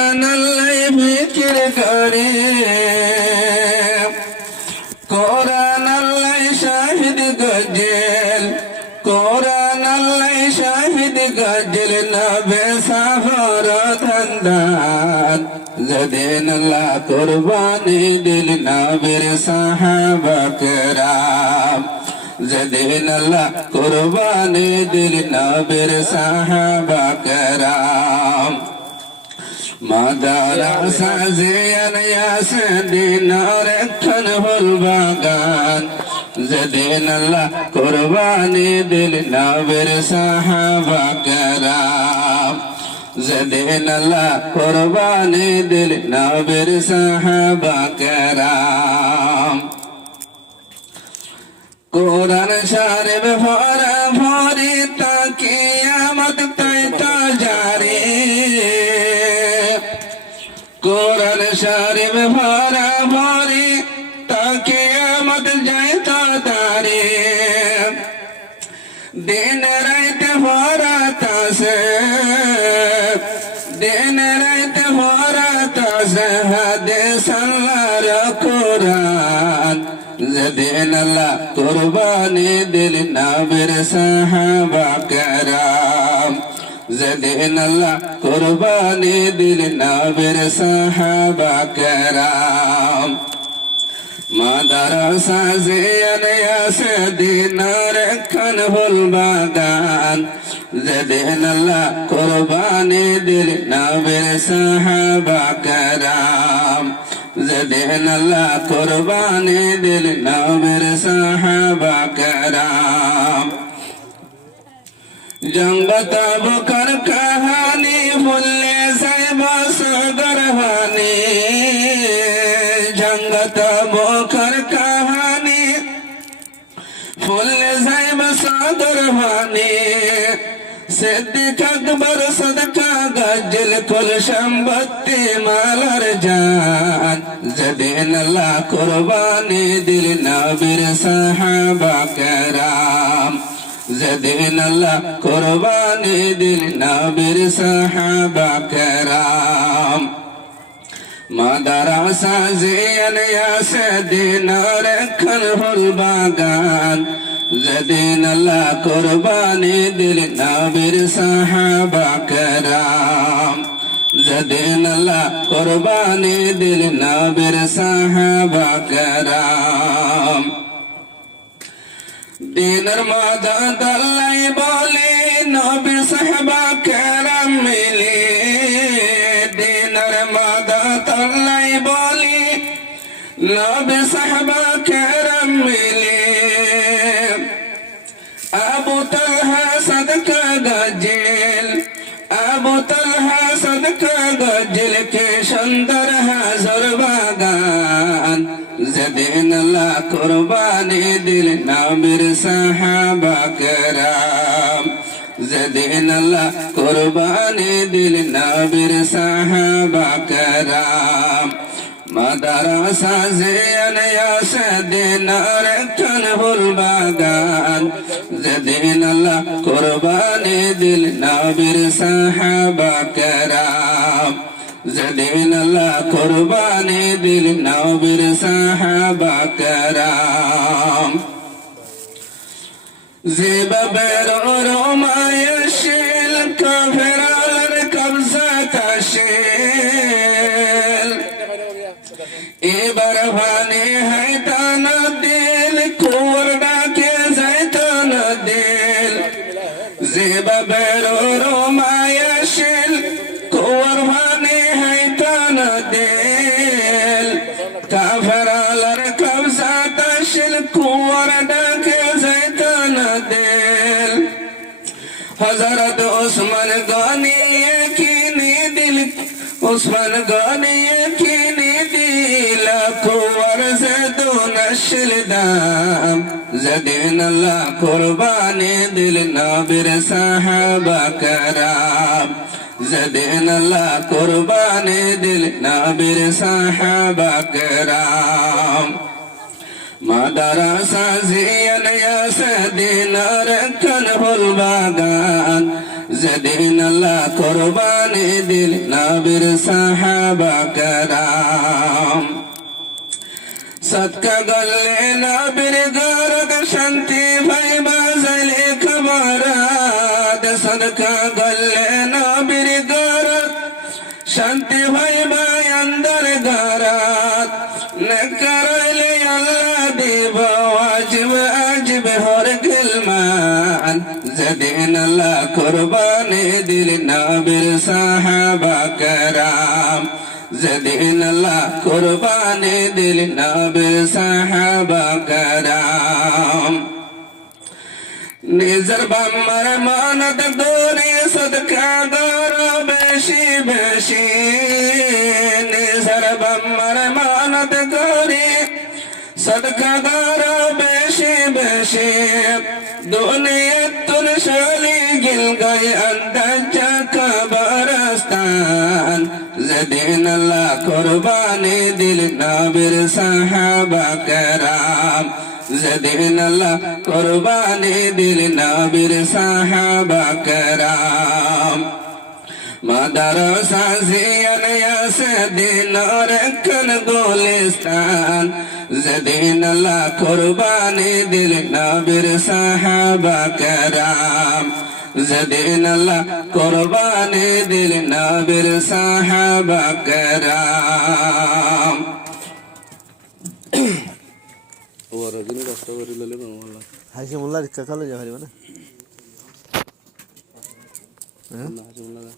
আল্লাহ ফিকির করে কোরআন আল্লাহ শাহিদ গজল কোরআন আল্লাহ শাহিদ গজল নবে সাফর খানদান যেদিন আল্লাহ কুরবানি দিল নবীর সাহাবা কেরাম যেদিন আল্লাহ কুরবানি দিল নবীর সাহাবা কেরাম মাদ্রাসা জিয়ান ইয়াসিন রক্ষণ হল বাগান যেদিন আল্লাহ কুরবানি দিল নবীর সাহাবা কেরাম যেদিন আল্লাহ কুরবানি দিল নবীর সাহাবা কেরাম কোরআন শরীফ ভরা ভরি তা কিয়ামত তাই তা জারি কোরআন শরীফ ভরা ভরি তা কিয়ামত যায় তা জারি দিন রাত ভরা তাসে দিন রাত ভরা তাসে হাদিস আল্লাহর কোরআন যেদিন আল্লাহ কুরবানি দিল নবীর সাহাবা কেরাম যেদিন আল্লাহ কুরবানি দিল নবীর সাহাবা কেরাম মাদ্রাসা জিয়ান ইয়াসিন রক্ষণ হল বাগান যেদিন আল্লাহ কুরবানি দিল নবীর সাহাবা কেরাম যেদিন আল্লাহ কুরবানি দিল নবীর সাহাবা কেরাম জঙ্গ তাবুকের কাহানি ভুললে সাহেব সদর হানি জঙ্গ তাবুকের কাহানি ভুললে সাহেব সদর হানি সিদ্দিক আকবর সদকা গজল কুল সম্পত্তি মালার জান যেদিন আল্লাহ কুরবানি দিল নবীর সাহাবা কেরাম যেদিন আল্লাহ কুরবানি দিল নবীর সাহাবা কেরাম মাদ্রাসা জিয়ান ইয়াসিন রক্ষণ হল বাগান যেদিন আল্লাহ কুরবানি দিল নবীর সাহাবা কেরাম যেদিন আল্লাহ কুরবানি দিল নবীর সাহাবা কেরাম দিনের মাদাত আল্লাহ বলে নবীর সাহাবা কেরাম মিলে দিনের মাদাত আল্লাহ বলে নবীর সাহাবা কেরাম মিলে আবু তালহা সদকা গজল আবু তালহা সদকা গজল কে সুন্দর হাজর বাগান যেদিন আল্লাহ কুরবানি দিল নবীর সাহাবা কেরাম যেদিন আল্লাহ কুরবানি দিল নবীর সাহাবা কেরাম মাদ্রাসা জিয়ান ইয়াসিন রক্ষণ হল বাগান যেদিন আল্লাহ কুরবানি দিল নবীর সাহাবা কেরাম যেদিন আল্লাহ কুরবানি দিল নবীর সাহাবা কেরাম যেভাবে রোমায়শিল কাফেরার কবজা তাশিল এবার ভানে হায়তান দিল কুয়ার ডাকে যাইতান দিল যেভাবে রোমায়শিল কুয়ার ভানে হায়তান দিল কাফেরার কবজা তাশিল কুয়ার ডাকে যাইতান দিল হযরত ওসমান গনি কিনে দিল ওসমান গনি কিনে দিল কুয়ার জেদুন শিল দাম যেদিন আল্লাহ কুরবানি দিল নবীর সাহাবা কেরাম যেদিন আল্লাহ কুরবানি দিল নবীর সাহাবা কেরাম মাদ্রাসা জিয়ান ইয়াসিন রক্ষণ হল বাগান যেদিন আল্লাহ কোরবানি দিল নবীর সাহাবা کرام সদকা গলে নবীর ঘরত শান্তি ভাই বাজাইলে খবরাত সদকা গলে নবীর ঘরত শান্তি ভাই ভাই অন্দর ঘরত নকরাইলে আল্লাহ দিব ওয়াজিব আজিব হর গলমান যেদিন আল্লাহ কোরবানি দিল নবীর সাহাবা کرام যেদিন আল্লাহ কোরবানি দিল নবীর সাহাবা کرام নিজের বাম্মার মানত দৌড়ে সদকা করো বেশি বেশি নিজের বাম্মার মানত করে সদকা করো বেশি বেশি দুনিয়াত তুল শালি গিল গয়ে আন্দাজ কবরস্তান যেদিন আল্লাহ কোরবানি দিল নবীর সাহাবা کرام যেদিন আল্লাহ কোরবানি দিল নবীর সাহাবা کرام মাদারসা জিয়ান ইয়াসদিন রকন গুলিস্তান যেদিন আল্লাহ কোরবানি দিল নবীর সাহাবা کرام যেদিন আল্লাহ কোরবানি দিল নবীর সাহাবা کرام ওরা দিন কষ্ট করে লইলে না মোল্লা হাসি মোল্লা রিক্সা চালে যাবে না না মোল্লা